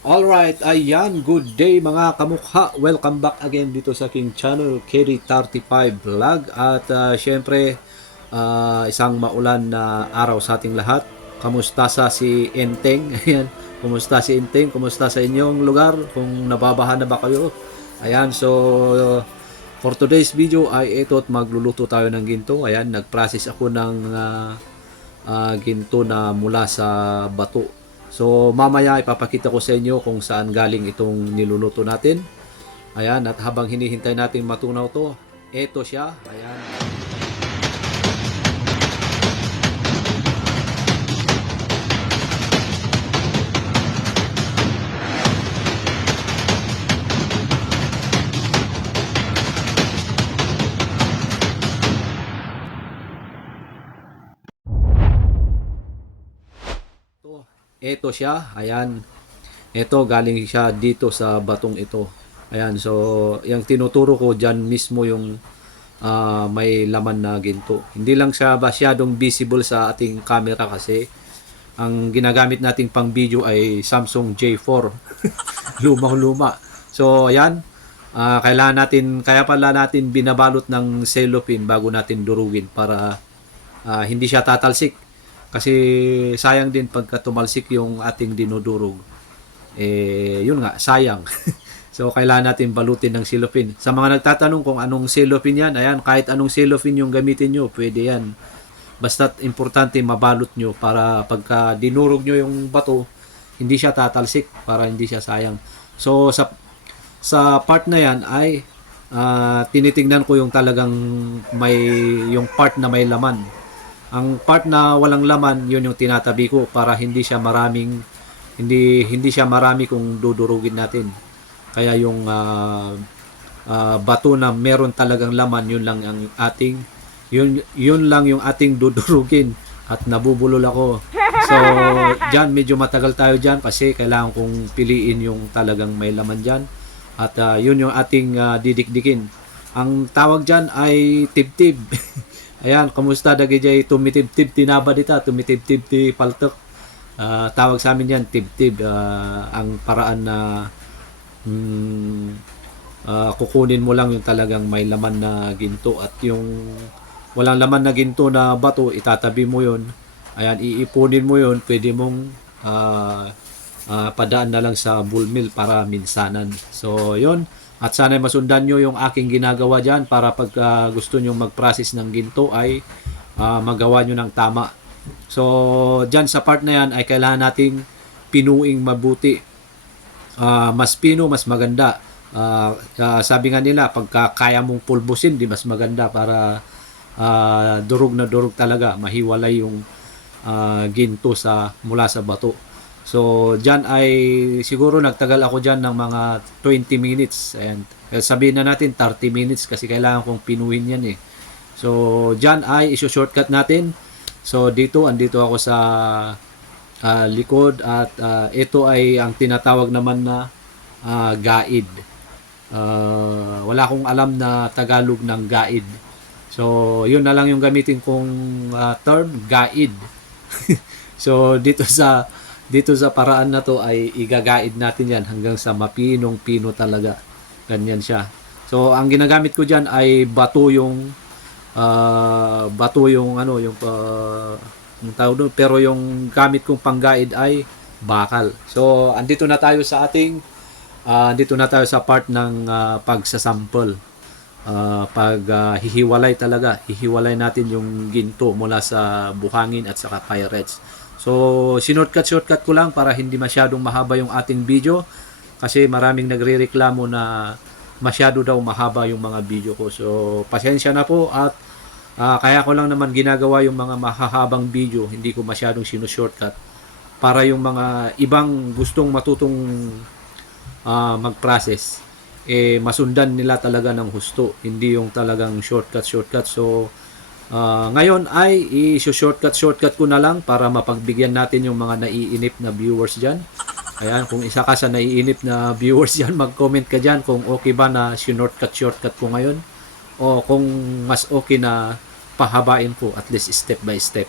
Alright, ayan, good day mga kamukha. Welcome back again dito sa aking channel, KD35 Vlog. At syempre, isang maulan na araw sa ating lahat. Kamusta sa si Enteng? Ayan, kumusta si Enteng? Kumusta sa inyong lugar? Kung nababaha na ba kayo? Ayan, so for today's video ay ito at magluluto tayo ng ginto. Ayan, nag-process ako ng ginto na mula sa bato. So mamaya ipapakita ko sa inyo kung saan galing itong niluluto natin. Ayan, at habang hinihintay natin matunaw to, eto siya. Ayan. Eto siya. Ayan. Ito galing siya dito sa batong ito. Ayan, so yung tinuturo ko dyan mismo yung may laman na ginto. Hindi lang siya masyadong visible sa ating camera kasi ang ginagamit nating pang video ay Samsung J4. Lumang-luma. So, ayan. Kailangan natin, kaya pala natin binabalot ng cellophane bago natin durugin para hindi siya tatalsik. Kasi sayang din pagka tumalsik yung ating dinudurog. Yun nga, sayang. So, kailangan natin balutin ng cellophane. Sa mga nagtatanong kung anong cellophane yan, ayan, kahit anong cellophane yung gamitin nyo, pwede yan. Basta importante mabalot nyo para pagka dinurog nyo yung bato, hindi siya tatalsik para hindi siya sayang. So sa part na yan ay tinitingnan ko yung talagang may yung part na may laman. Ang part na walang laman, yun yung tinatabi ko para hindi siya maraming hindi siya marami kung dudurugin natin. Kaya yung bato na meron talagang laman, yun lang ang ating yun lang yung ating dudurugin at nabubulol ako. So, dyan medyo matagal tayo dyan kasi kailangan kong piliin yung talagang may laman dyan. At yun yung ating didikdikin. Ang tawag dyan ay tibtib. Ayan, kamusta dagijay tumitibtib tinaba dita, tumitibtib ti paltok. Tawag sa amin yan, tibtib. Ang paraan na kukunin mo lang yung talagang may laman na ginto at yung walang laman na ginto na bato, itatabi mo yun. Ayan, iipunin mo yun, pwede mong padaan na lang sa bull mill para minsanan. So, yun. At sana masundan nyo yung aking ginagawa dyan para pag gusto nyo mag-process ng ginto ay magawa nyo ng tama. So, dyan sa part na yan ay kailangan nating pinuing mabuti. Mas pino, mas maganda. Sabi nga nila, pagka kaya mong pulbusin, di mas maganda para durog na durog talaga, mahiwalay yung ginto mula sa bato. So dyan ay siguro nagtagal ako dyan ng mga 20 minutes, and sabihin na natin 30 minutes kasi kailangan kong pinuhin yan So dyan ay iso-shortcut natin. So andito ako sa likod at ito ay ang tinatawag naman na gaid. Wala akong alam na Tagalog ng gaid. So, yun na lang yung gamitin kong term, guide. So, dito sa paraan na to ay igagaid natin yan hanggang sa mapinong-pino talaga. Ganyan siya. So, ang ginagamit ko diyan ay bato yung ano, yung tawag doon, pero yung gamit kong pang-guide ay bakal. So, andito na tayo sa part ng pagsasample. Hihiwalay natin yung ginto mula sa buhangin at saka pirates. So, shortcut ko lang para hindi masyadong mahaba yung ating video kasi maraming nagrereklamo na masyado daw mahaba yung mga video ko. So, pasensya na po at kaya ko lang naman ginagawa yung mga mahahabang video, hindi ko masyadong shortcut para yung mga ibang gustong matutong mag-process masundan nila talaga ng husto, hindi yung talagang shortcut. So ngayon ay i-shortcut ko na lang para mapagbigyan natin yung mga naiinip na viewers dyan. Ayan, kung isa ka sa naiinip na viewers dyan, mag-comment ka dyan kung okay ba na shortcut ko ngayon o kung mas okay na pahabain ko at least step by step.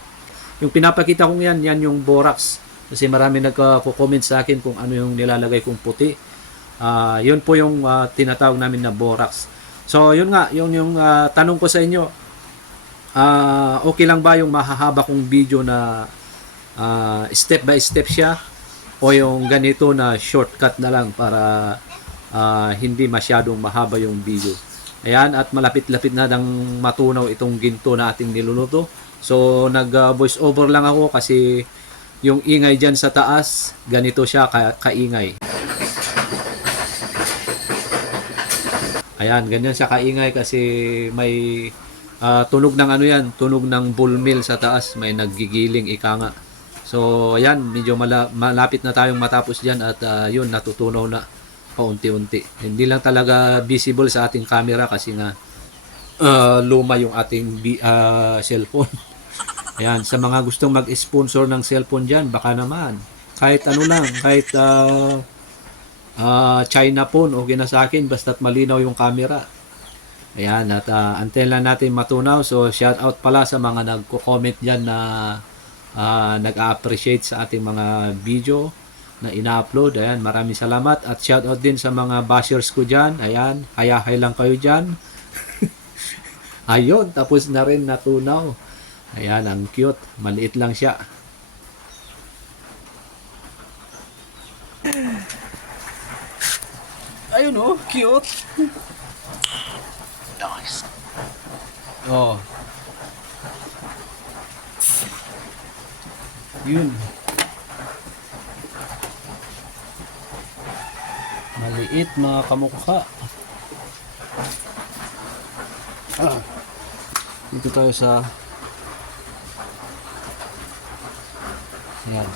Yung pinapakita kong yan yung borax. Kasi marami nagko-comment sa akin kung ano yung nilalagay kong puti. Yun po yung tinatawag namin na borax. So yun nga, yung tanong ko sa inyo, okay lang ba yung mahahaba kong video na step by step siya, o yung ganito na shortcut na lang para hindi masyadong mahaba yung video. Ayan, at malapit-lapit na nang matunaw itong ginto na ating niluluto. So nag voice over lang ako kasi yung ingay dyan sa taas, ganito siya kaingay. Ayan, ganyan siya kaingay kasi may tunog ng ano yan, tunog ng bull mill sa taas, may naggigiling ika nga. So ayan, medyo malapit na tayong matapos dyan at yun, natutunaw na paunti-unti. Hindi lang talaga visible sa ating camera kasi nga luma yung ating cellphone. Ayan, sa mga gustong mag-sponsor ng cellphone dyan, baka naman. Kahit ano lang, kahit China phone, okay na sa akin, basta't malinaw yung camera. Ayan, at until na natin matunaw. So, shout out pala sa mga nagko-comment dyan na nag-appreciate sa ating mga video na ina-upload. Ayan, maraming salamat. At shout out din sa mga bashers ko dyan. Ayan, hayahay lang kayo dyan. Ayun, tapos na rin natunaw. Ayan, ang cute. Maliit lang siya. Ayun oh, cute. Nice. Oh. Yun. Maliit mga kamukha. Dito tayo sa ayan.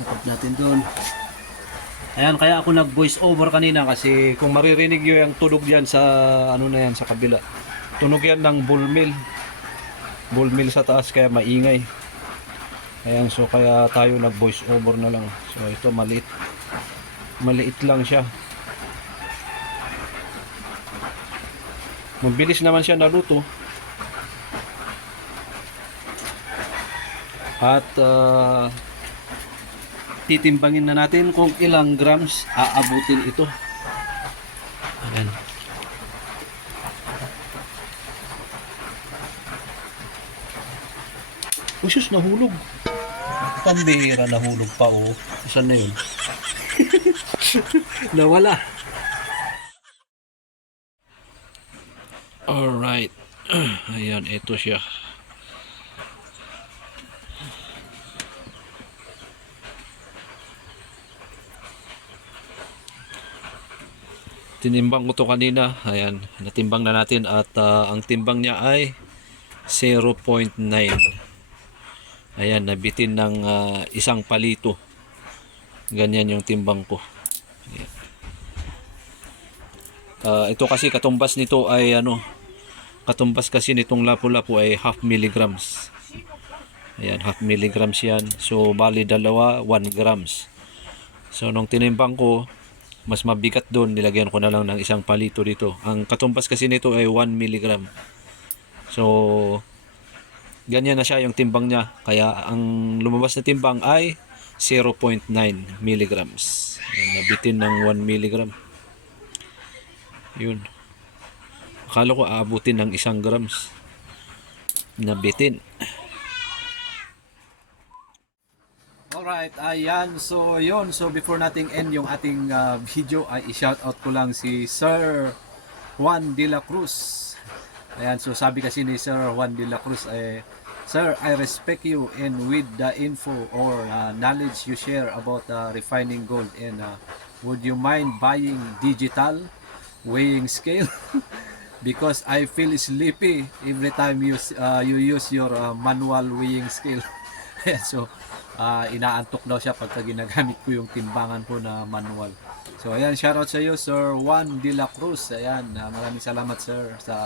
Ikot natin doon. Ayan, kaya ako nag voice over kanina kasi kung maririnig nyo yung tunog yan sa ano na yan sa kabila. Tunog yan ng bull mill. Bull mill sa taas kaya maingay. Ayan, so kaya tayo nag voice over na lang. So ito maliit. Maliit lang siya. Mabilis naman siya naluto. At titimbangin na natin kung ilang grams aabutin ito. Ayan. Usus, nahulog. Pambihira, nahulog pa oh. Saan na yun? Nawala. Alright. Ayan, ito siya. Tinimbang ko to kanina. Ayan, natimbang na natin at ang timbang niya ay 0.9. Ayan, nabitin ng isang palito. Ganyan yung timbang ko. Ayan. Ito kasi katumbas nito ay ano, katumbas kasi nitong lapu-lapu ay half milligrams. Ayan, half milligrams yan. So, bali dalawa, 1 grams. So, nung tinimbang ko, mas mabigat doon, nilagyan ko na lang ng isang palito dito. Ang katumbas kasi nito ay 1 milligram. So, ganyan na siya yung timbang niya. Kaya, ang lumabas na timbang ay 0.9 milligrams. Ayan, nabitin ng 1 milligram. Yun. Akala ko aabutin ng 1 grams. Nabitin. Alright, ayan. So, yun. So, before nating end yung ating video, ay i-shoutout ko lang si Sir Juan de la Cruz. Ayan, so sabi kasi ni Sir Juan de la Cruz, Sir, I respect you and with the info or knowledge you share about refining gold, and would you mind buying digital weighing scale? Because I feel sleepy every time you use your manual weighing scale. So, inaantok daw siya pagka ginagamit ko yung timbangan ko na manual. So ayan, shoutout sa iyo Sir Juan de la Cruz. Ayan, maraming salamat sir sa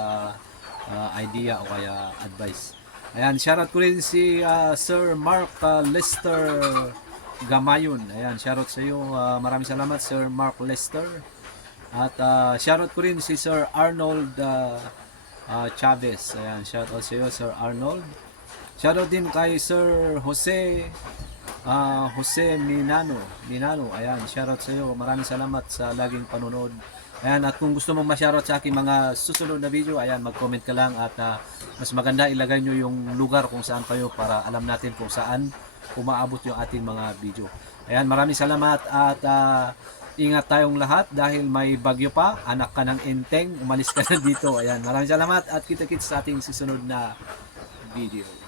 idea o kaya advice. Ayan, shoutout ko rin si Sir Mark Lester Gamayon. Ayan, shoutout sa iyo. Maraming salamat Sir Mark Lester. At shoutout ko rin si Sir Arnold Chavez. Ayan, shoutout sa iyo Sir Arnold. Shoutout din kay Sir Jose Jose Minano, ayan, shoutout sa iyo. Maraming salamat sa laging panunod. Ayan, at kung gusto mong ma-shoutout sa aking mga susunod na video, ayan, mag-comment ka lang at mas maganda ilagay nyo yung lugar kung saan kayo para alam natin kung saan umaabot yung ating mga video. Ayan, maraming salamat at ingat tayong lahat dahil may bagyo pa, anak ka ng enteng, umalis ka na dito. Ayan, maraming salamat at kita-kits sa ating susunod na video.